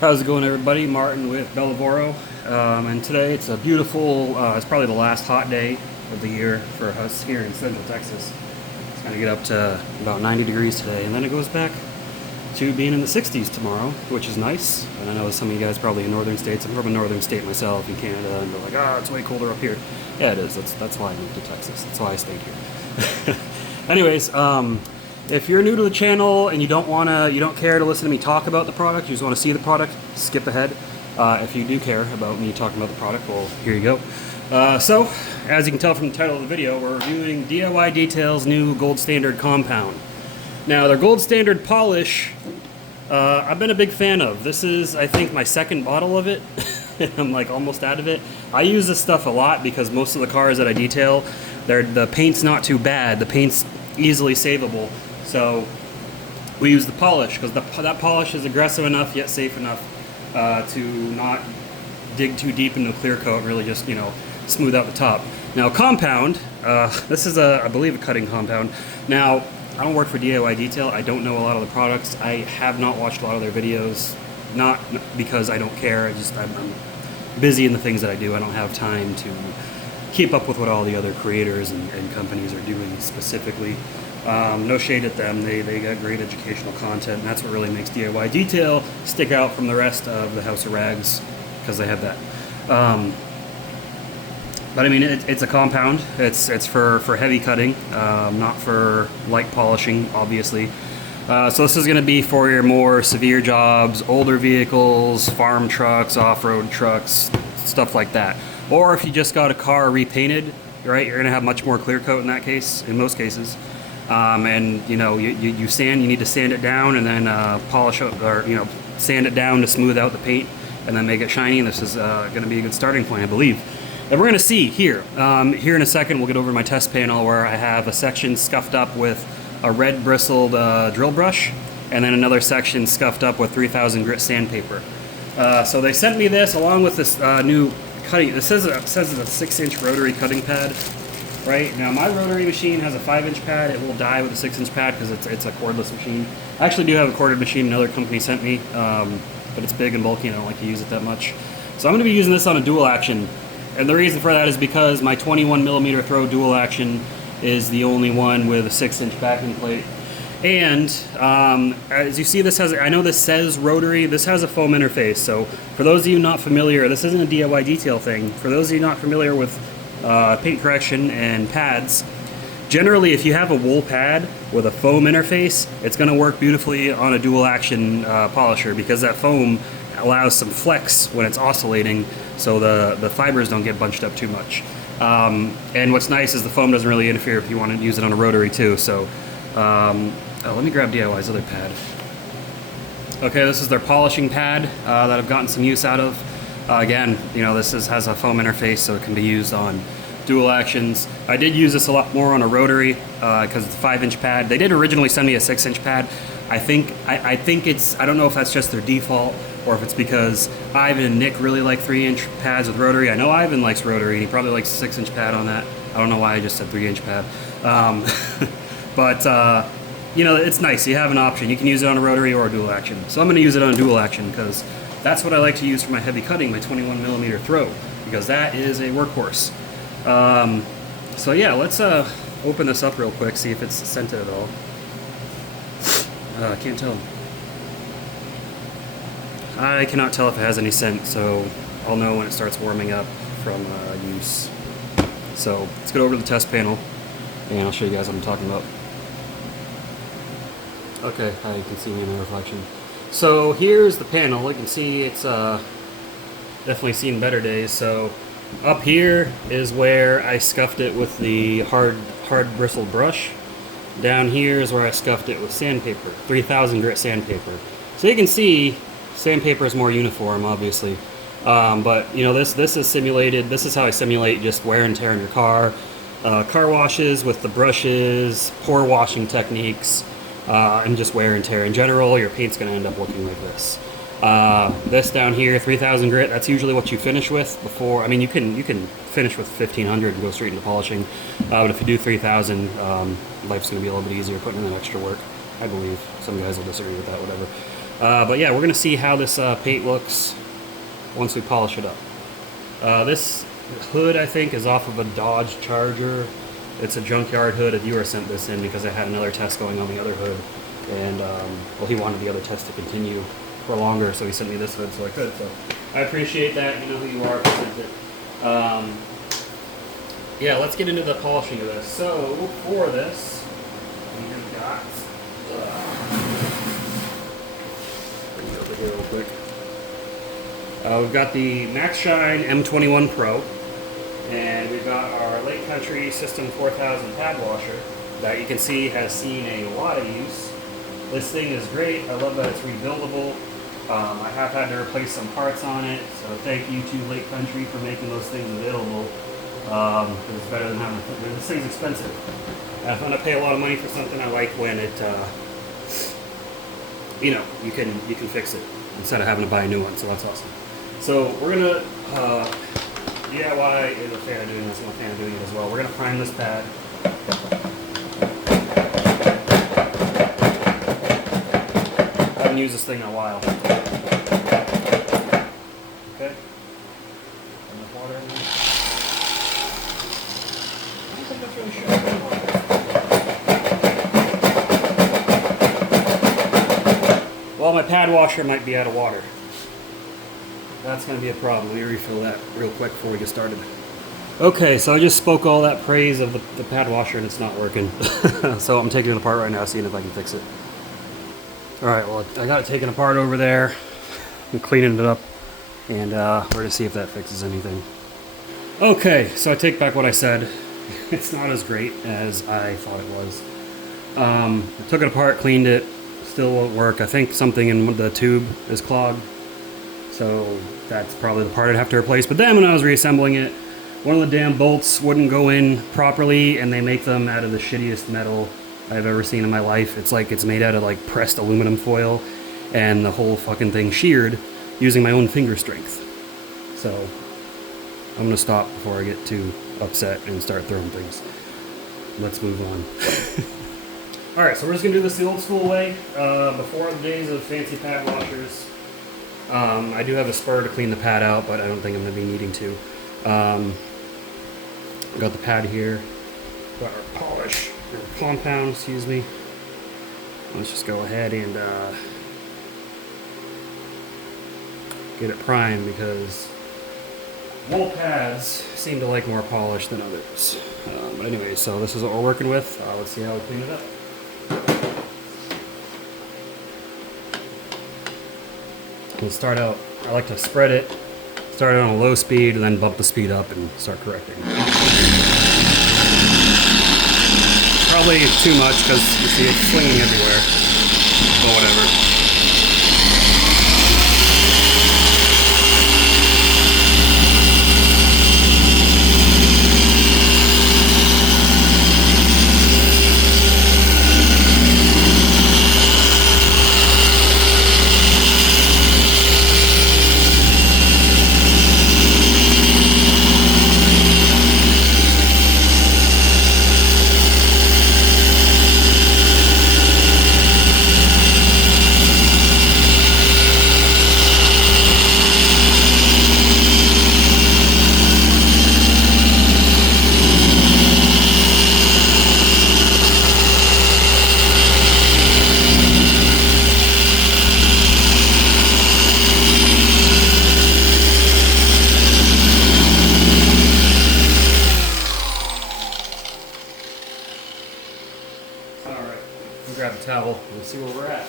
How's it going, everybody? Martin with Bellavoro, and today it's a beautiful, it's probably the last hot day of the year for us here in Central Texas. It's going to get up to about 90 degrees today, and then it goes back to being in the 60s tomorrow, which is nice. And I know some of you guys probably in northern states. I'm from a northern state myself in Canada, and they're like, "Ah, it's way colder up here." Yeah, it is. That's why I moved to Texas. That's why I stayed here. Anyways, if you're new to the channel and you don't care to listen to me talk about the product, you just want to see the product, skip ahead. If you do care about me talking about the product, well, here you go. So, as you can tell from the title of the video, we're reviewing DIY Detail's new Gold Standard Compound. Now, their Gold Standard polish, I've been a big fan of. This is, I think, my second bottle of it. I'm like almost out of it. I use this stuff a lot because most of the cars that I detail, the paint's not too bad. The paint's easily savable. So we use the polish because that polish is aggressive enough yet safe enough to not dig too deep into a clear coat, really just, smooth out the top. Now compound, this is I believe a cutting compound. Now I don't work for DIY Detail. I don't know a lot of the products. I have not watched a lot of their videos, not because I don't care. I'm busy in the things that I do. I don't have time to keep up with what all the other creators and companies are doing specifically. No shade at them, they got great educational content, and that's what really makes DIY Detail stick out from the rest of the House of Rags, because they have that. But I mean, it's a compound. It's for heavy cutting, not for light polishing, obviously. So this is going to be for your more severe jobs, older vehicles, farm trucks, off-road trucks, stuff like that. Or if you just got a car repainted, right, you're going to have much more clear coat in that case, in most cases. And you need to sand it down and then polish up, or sand it down to smooth out the paint and then make it shiny. And this is going to be a good starting point, I believe. And we're going to see here. Here in a second, we'll get over to my test panel where I have a section scuffed up with a red bristled drill brush, and then another section scuffed up with 3000 grit sandpaper. So they sent me this along with this new cutting. It says it's a 6-inch rotary cutting pad. Right now, my rotary machine has a 5-inch pad. It will die with a 6-inch pad because it's a cordless machine. I actually do have a corded machine another company sent me, but it's big and bulky and I don't like to use it that much. So I'm going to be using this on a dual action, and the reason for that is because my 21mm throw dual action is the only one with a 6-inch backing plate. And as you see, I know this says rotary. This has a foam interface. So for those of you not familiar, this isn't a DIY Detail thing. For those of you not familiar with paint correction and pads, generally if you have a wool pad with a foam interface, it's going to work beautifully on a dual action polisher because that foam allows some flex when it's oscillating, so the fibers don't get bunched up too much. And what's nice is the foam doesn't really interfere if you want to use it on a rotary too. So let me grab DIY's other pad. Okay, this is their polishing pad that I've gotten some use out of. Again, this has a foam interface, so it can be used on dual actions. I did use this a lot more on a rotary because it's a 5-inch pad. They did originally send me a 6-inch pad. I think I don't know if that's just their default or if it's because Ivan and Nick really like 3-inch pads with rotary. I know Ivan likes rotary, and he probably likes a 6-inch pad on that. I don't know why I just said 3-inch pad. But it's nice. You have an option. You can use it on a rotary or a dual action. So I'm going to use it on a dual action because that's what I like to use for my heavy cutting, my 21mm throw, because that is a workhorse. So yeah, let's open this up real quick, see if it's scented at all. I can't tell. I cannot tell if it has any scent, so I'll know when it starts warming up from use. So let's get over to the test panel, and I'll show you guys what I'm talking about. Okay, you can see me in the reflection. So here's the panel. You can see it's definitely seen better days. So up here is where I scuffed it with the hard bristled brush. Down here is where I scuffed it with sandpaper, 3000 grit sandpaper. So you can see sandpaper is more uniform, obviously. But this is simulated. This is how I simulate just wear and tear in your car. Car washes with the brushes, pore washing techniques. And just wear and tear. In general, your paint's going to end up looking like this. This down here, 3000 grit, that's usually what you finish with before. I mean, you can finish with 1500 and go straight into polishing. But if you do 3000, life's going to be a little bit easier putting in that extra work, I believe. Some guys will disagree with that, whatever. But yeah, we're gonna see how this paint looks once we polish it up. This hood, I think, is off of a Dodge Charger. It's a junkyard hood. A viewer sent this in because I had another test going on the other hood, and well, he wanted the other test to continue for longer, so he sent me this hood so I could. So I appreciate that. You know who you are. Yeah, let's get into the polishing of this. So for this, we've got. Bring it over here real quick. We've got the Max Shine M21 Pro, and we've got our Lake Country System 4000 pad washer that you can see has seen a lot of use. This thing is great. I love that it's rebuildable. I have had to replace some parts on it, so thank you to Lake Country for making those things available. It's better than having this thing's expensive. If I'm gonna pay a lot of money for something, I like when it, you know, you can fix it instead of having to buy a new one. So that's awesome. So we're gonna DIY is a fan of doing this. I'm a fan of doing it as well. We're gonna prime this pad. I haven't used this thing in a while. Okay. Enough water in there. I don't think that's really sure. Well, my pad washer might be out of water. That's going to be a problem. Let me refill that real quick before we get started. Okay, so I just spoke all that praise of the pad washer and it's not working. So I'm taking it apart right now, seeing if I can fix it. Alright, well, I got it taken apart over there. I'm cleaning it up, and we're going to see if that fixes anything. Okay, so I take back what I said. It's not as great as I thought it was. I took it apart, cleaned it, still won't work. I think something in the tube is clogged. So that's probably the part I'd have to replace. But then when I was reassembling it, one of the damn bolts wouldn't go in properly, and they make them out of the shittiest metal I've ever seen in my life. It's like it's made out of like pressed aluminum foil, and the whole fucking thing sheared using my own finger strength. So I'm gonna stop before I get too upset and start throwing things. Let's move on. Alright, so we're just gonna do this the old school way. Before the days of fancy pad washers. I do have a spur to clean the pad out, but I don't think I'm going to be needing to. Got the pad here. Got our polish, or compound, excuse me. Let's just go ahead and get it primed, because wool pads seem to like more polish than others. But anyway, so this is what we're working with. Let's see how we clean it up. We'll start out, I like to spread it, start it on a low speed, and then bump the speed up and start correcting. Probably too much because you see it's slinging everywhere, but whatever. Grab a towel and see where we're at.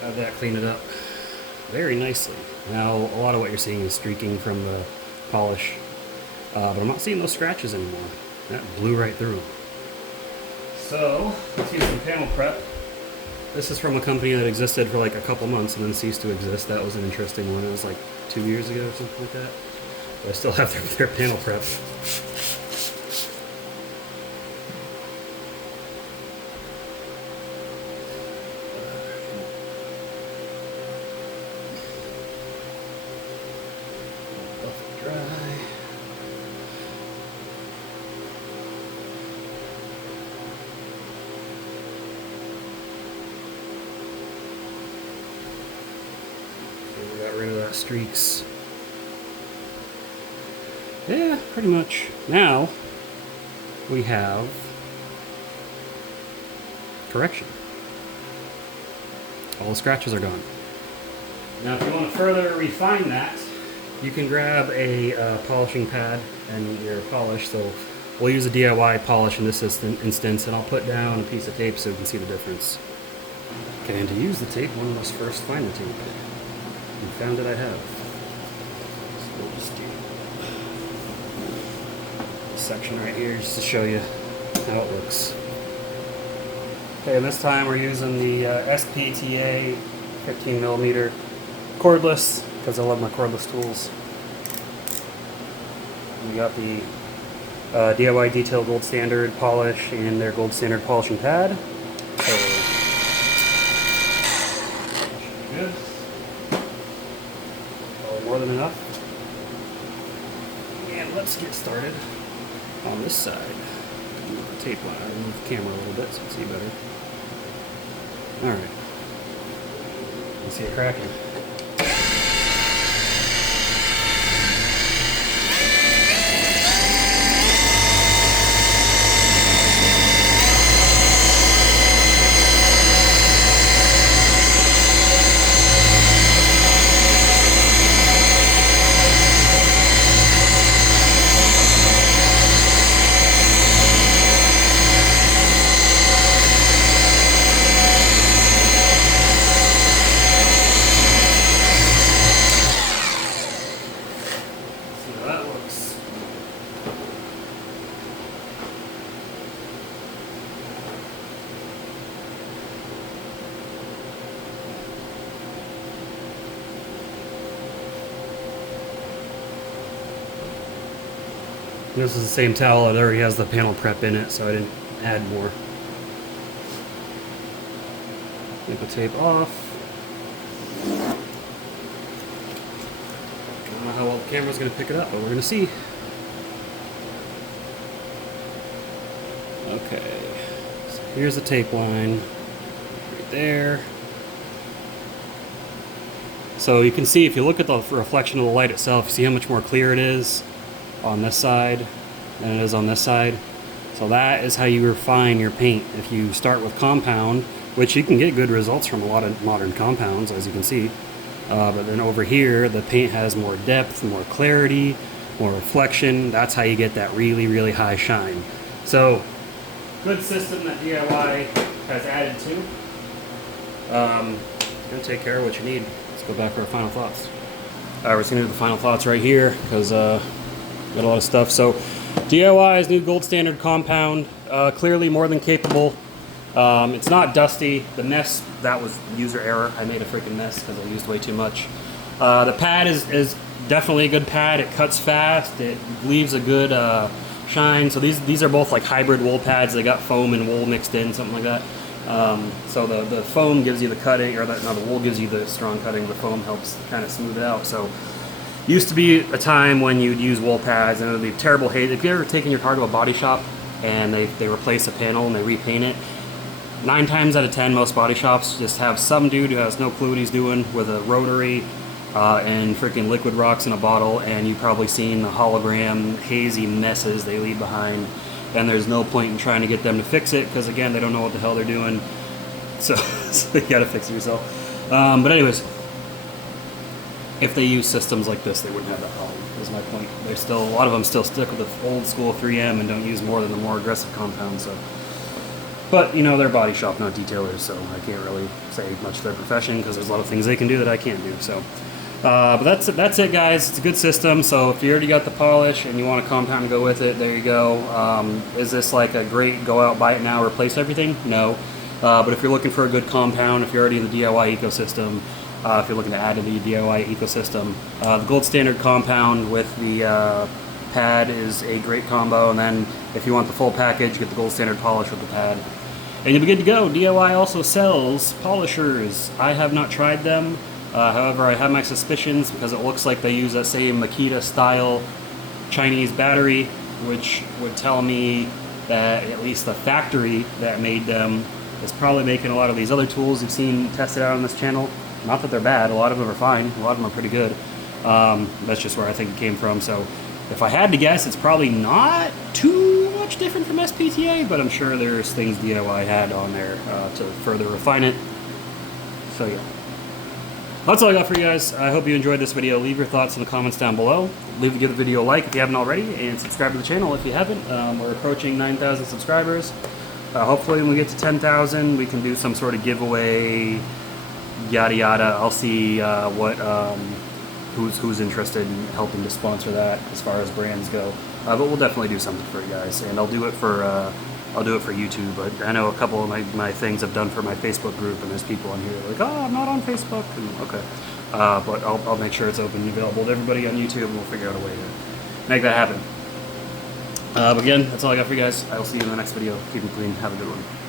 Have that clean it up very nicely. Now, a lot of what you're seeing is streaking from the polish, but I'm not seeing those scratches anymore. That blew right through them. So, let's use some panel prep. This is from a company that existed for like a couple months and then ceased to exist. That was an interesting one. It was like 2 years ago or something like that. But I still have their panel prep. Dry. We got rid of that streaks. Yeah, pretty much. Now we have correction. All the scratches are gone. Now if you want to further refine that, you can grab a polishing pad and your polish. So we'll use a DIY polish in this instance, and I'll put down a piece of tape so you can see the difference. Okay, and to use the tape, one must first find the tape. And found it I have. So we'll just do this section right here just to show you how it looks. Okay, and this time we're using the SPTA 15mm cordless, because I love my cordless tools. We got the DIY Detail Gold Standard polish and their Gold Standard polishing pad. So, good. Probably more than enough. And let's get started on this side. Move the tape line, move the camera a little bit so you can see better. Alright. You see it cracking. This is the same towel that already has the panel prep in it, so I didn't add more. Get the tape off. I don't know how well the camera's going to pick it up, but we're going to see. Okay, so here's the tape line, right there. So you can see, if you look at the reflection of the light itself, you see how much more clear it is on this side than it is on this side. So that is how you refine your paint. If you start with compound, which you can get good results from a lot of modern compounds, as you can see, but then over here the paint has more depth, more clarity, more reflection. That's how you get that really, really high shine. So good system that DIY has added to. Gonna take care of what you need. Let's go back for our final thoughts. Alright, we're just gonna do the final thoughts right here, because got a lot of stuff. So DIY's new gold standard compound, clearly more than capable. It's not dusty. The mess, that was user error. I made a freaking mess because I used way too much. The pad is definitely a good pad. It cuts fast. It leaves a good shine. So these are both like hybrid wool pads. They got foam and wool mixed in, something like that. So the foam gives you the cutting, or the wool gives you the strong cutting. The foam helps kind of smooth it out. So used to be a time when you'd use wool pads and it would be terrible haze. If you ever taken your car to a body shop and they replace a panel and they repaint it, 9 times out of 10 most body shops just have some dude who has no clue what he's doing with a rotary and freaking liquid rocks in a bottle, and you've probably seen the hologram hazy messes they leave behind, and there's no point in trying to get them to fix it because, again, they don't know what the hell they're doing. So you gotta fix it yourself. But anyways, if they use systems like this, they wouldn't have that problem, is my point. They're still, a lot of them still stick with the old school 3M and don't use more than the more aggressive compounds. So, but you know, they're body shop, not detailers, so I can't really say much to their profession because there's a lot of things they can do that I can't do. So, but that's it, guys. It's a good system. So if you already got the polish and you want a compound to go with it, there you go. Is this like a great go out, buy it now, replace everything? No. But if you're looking for a good compound, if you're already in the DIY ecosystem, if you're looking to add to the DIY ecosystem, the gold standard compound with the pad is a great combo. And then if you want the full package, get the gold standard polish with the pad, and you'll be good to go. DIY also sells polishers. I have not tried them. However, I have my suspicions because it looks like they use that same Makita style Chinese battery, which would tell me that at least the factory that made them is probably making a lot of these other tools you've seen tested out on this channel. Not that they're bad, a lot of them are fine, a lot of them are pretty good. That's just where I think it came from. So if I had to guess, it's probably not too much different from SPTA, but I'm sure there's things DIY had on there to further refine it. So yeah. That's all I got for you guys. I hope you enjoyed this video. Leave your thoughts in the comments down below. Give the video a like if you haven't already, and subscribe to the channel if you haven't. We're approaching 9,000 subscribers. Hopefully when we get to 10,000, we can do some sort of giveaway, yada yada. I'll see who's interested in helping to sponsor that as far as brands go. But we'll definitely do something for you guys, and I'll do it for YouTube. But I know a couple of my things I've done for my Facebook group, and there's people on here like, oh, I'm not on Facebook. And, okay, but I'll make sure it's open and available to everybody on YouTube, and we'll figure out a way to make that happen. But again, that's all I got for you guys. I will see you in the next video. Keep it clean. Have a good one.